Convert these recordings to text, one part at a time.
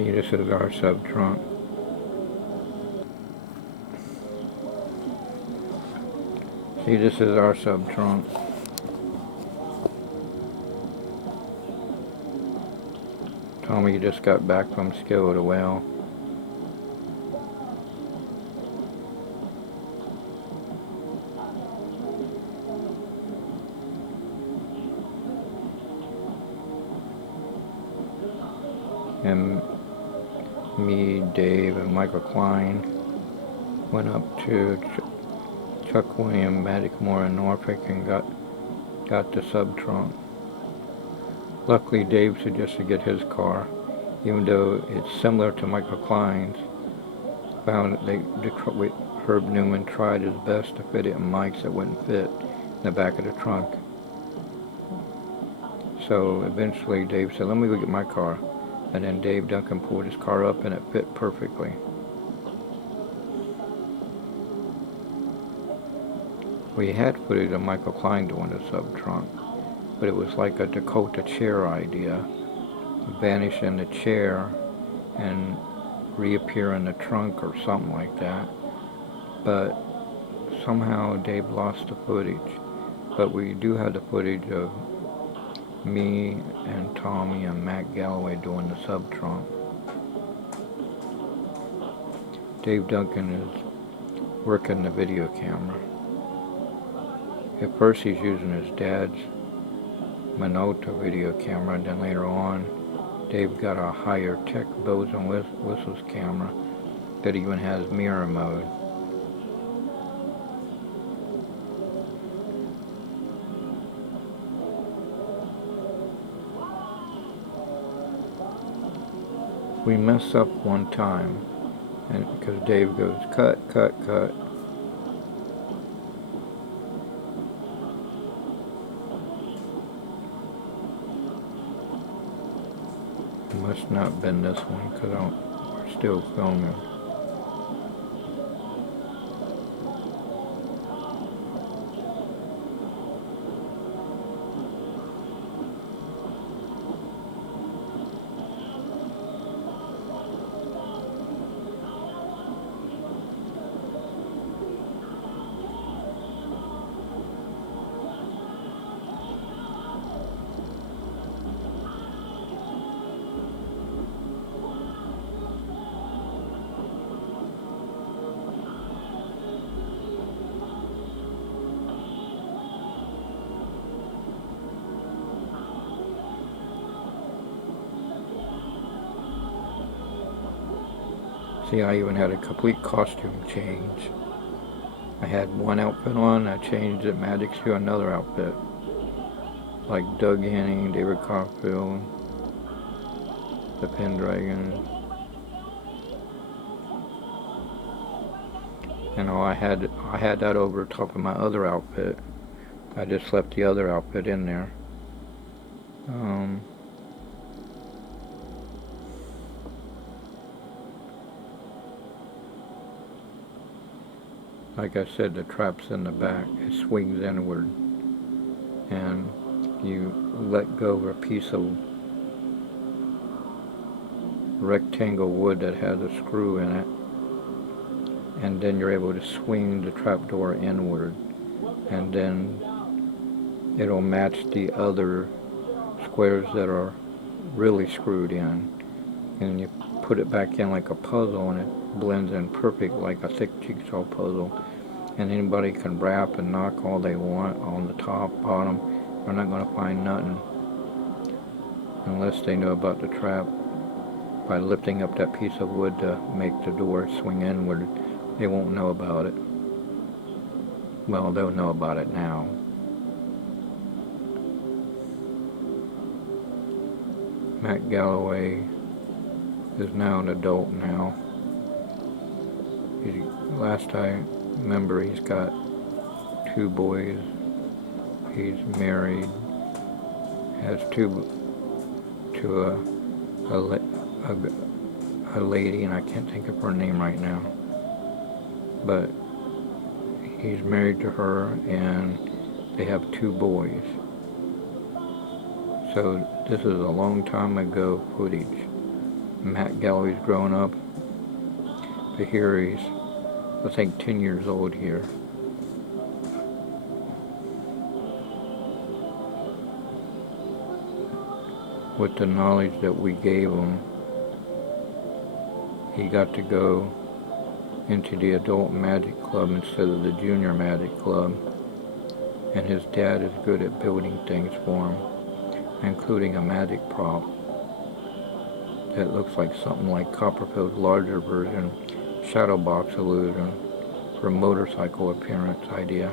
See, this is our sub trunk. See, this is our sub trunk. Tommy just got back from Skillet Well. And me, Dave, and Michael Klein went up to Chuck William, Matic in Norfolk and got the sub trunk. Luckily, Dave suggested get his car, even though it's similar to Michael Klein's. Found that Herb Newman tried his best to fit it in Mike's that wouldn't fit in the back of the trunk. So eventually Dave said, let me go get my car. And then Dave Duncan pulled his car up and it fit perfectly. We had footage of Michael Klein doing the sub trunk, but it was like a Dakota chair idea. Vanish in the chair and reappear in the trunk or something like that. But somehow Dave lost the footage. But we do have the footage of me and Tommy and Matt Galloway doing the sub trunk. Dave Duncan is working the video camera. At first he's using his dad's Minolta video camera, and then later on Dave got a higher tech Bells and Whistles camera that even has mirror mode. We messed up one time, and because Dave goes, cut, cut, cut. It must not have been this one, because we're still filming. See, I even had a complete costume change. I had one outfit on, I changed it Maddox to another outfit. Like Doug Henning, David Copperfield, the Pendragon. You know, I had that over top of my other outfit. I just left the other outfit in there. Like I said, the trap's in the back. It swings inward, and you let go of a piece of rectangle wood that has a screw in it, and then you're able to swing the trap door inward, and then it'll match the other squares that are really screwed in, and you put it back in like a puzzle, and it blends in perfect like a thick jigsaw puzzle. And anybody can wrap and knock all they want on the top, bottom. They're not going to find nothing unless they know about the trap. By lifting up that piece of wood to make the door swing inward, they won't know about it. Well, they'll know about it now. Matt Galloway is now an adult now. Last I remember, he's got 2 boys. He's married. Has to a lady, and I can't think of her name right now. But he's married to her, and they have 2 boys. So this is a long time ago footage. Matt Galloway's grown up, but here he's, I think, 10 years old here. With the knowledge that we gave him, he got to go into the adult magic club instead of the junior magic club, and his dad is good at building things for him, including a magic prop that looks like something like Copperfield's larger version, Shadowbox illusion, for a motorcycle appearance idea.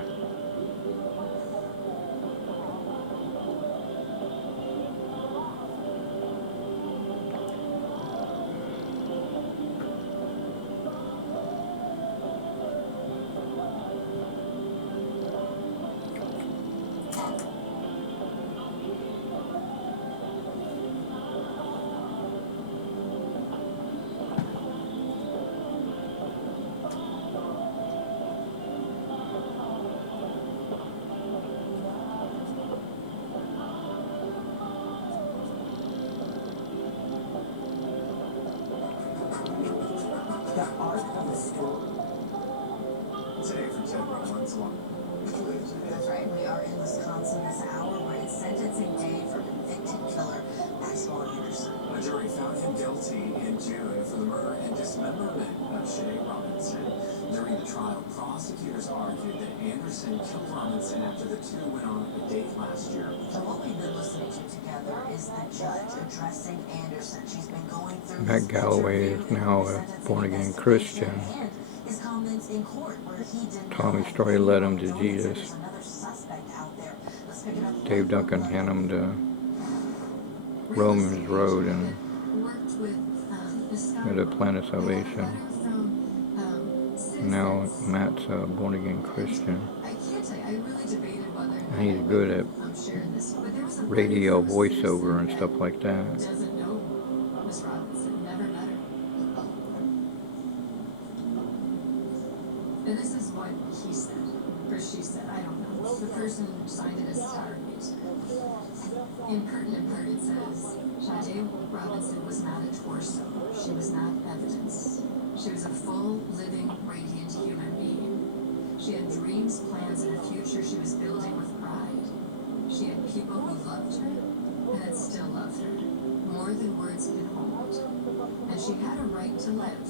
The art of the storm. Today from 10 Rollins along. That's right, we are in Wisconsin this hour where it's sentencing day for convicted killer Maxwell Anderson. A jury found him guilty in June for the murder and dismemberment of Shay Robinson. During the trial, prosecutors argued that Anderson killed Robinson after the two went on a date last year. So what we've been listening to together is the judge addressing Anderson. She's been going through Matt Galloway is now a born-again Christian. His comments in court where he did Tommy Story led him to Jesus. Dave Duncan handed him to Romans Road and the Planet Salvation. Now Matt's a born-again Christian. And he's good at radio voiceover and stuff like that. And this is what he said, or she said, I don't know. The person signed it as Stargate. In pertinent part it says, Sade Robinson was not a torso. She was not evidence. She was a full, living, radiant human being. She had dreams, plans, and a future she was building with pride. She had people who loved her, and that still loved her, more than words can hold. And she had a right to live,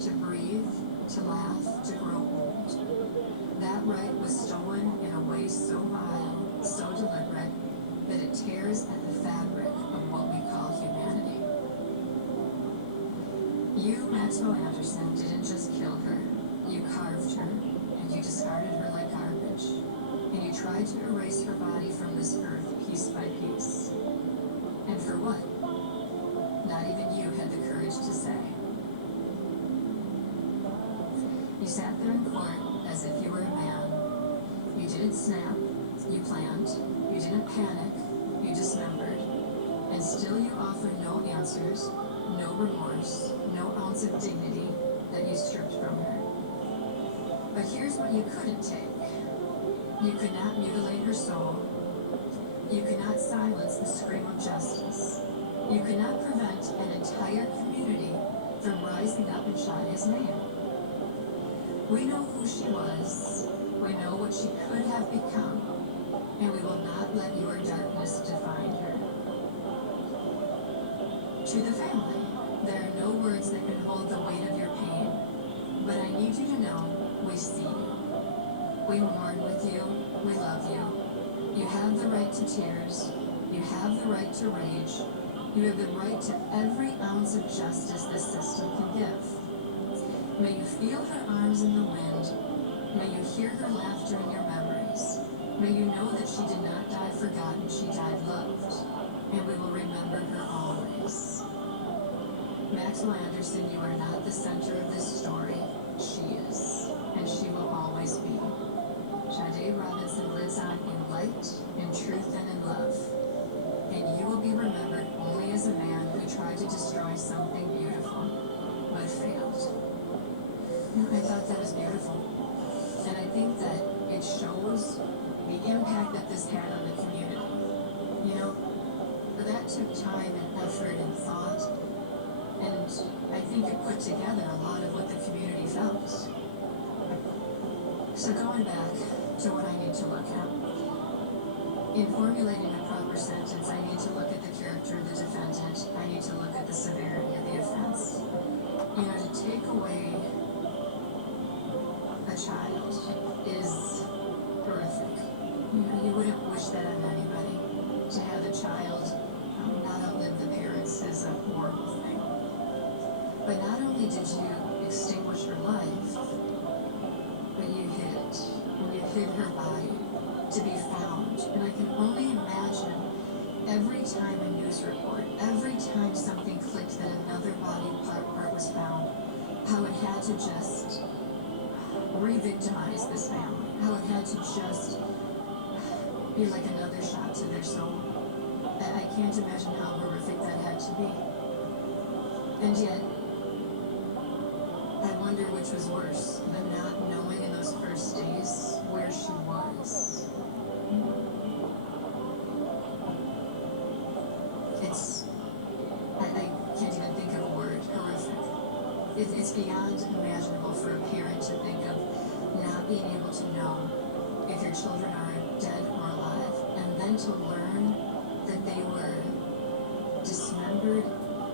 to breathe, to laugh, to grow old. That right was stolen in a way so vile, so deliberate, that it tears at the fabric of what we call humanity. You, Maxwell Anderson, didn't just kill her. You carved her, and you discarded her like garbage. And you tried to erase her body from this earth piece by piece. And for what? Not even you had the courage to say. You sat there in court as if you were a man. You didn't snap, you planned, you didn't panic, you dismembered. And still you offer no answers, no remorse, no ounce of dignity that you stripped from her. But here's what you couldn't take. You could not mutilate her soul. You could not silence the scream of justice. You could not prevent an entire community from rising up and shout his name. We know who she was. We know what she could have become. And we will not let your darkness define her. To the family, there are no words that can hold the weight of your pain. But I need you to know we see you. We mourn with you. We love you. You have the right to tears. You have the right to rage. You have the right to every ounce of justice the system can give. May you feel her arms in the wind. May you hear her laughter in your memories. May you know that she did not die forgotten, she died loved. And we will remember her always. Maxwell Anderson, you are not the center of this story. She is. And she will always be. Sade Robinson lives on in light, in truth, and in love. And you will be remembered only as a man who tried to destroy something beautiful, but failed. I thought that was beautiful. And I think that it shows the impact that this had on the community. You know, that took time and effort and thought. brought together a lot of what the community felt. So going back to what I need to look at. In formulating a proper sentence, I need to look at the character of the defendant. I need to look at the severity of the offense. You know, to take away a child is horrific. You know, you wouldn't wish that on anybody. To have a child not outlive the parents is a horrible thing. But not only did you extinguish her life, but you hid it. And you hid her body to be found. And I can only imagine every time a news report, every time something clicked that another body part was found, how it had to just re-victimize this family. How it had to just be like another shot to their soul. And I can't imagine how horrific that had to be. And yet, I wonder which was worse, the not knowing in those first days where she was. I can't even think of a word, horrific. It's beyond imaginable for a parent to think of not being able to know if your children are dead or alive, and then to learn that they were dismembered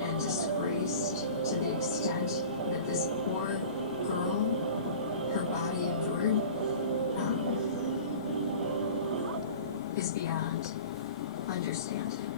and disgraced to the extent that this poor girl, her body endured, is beyond understanding.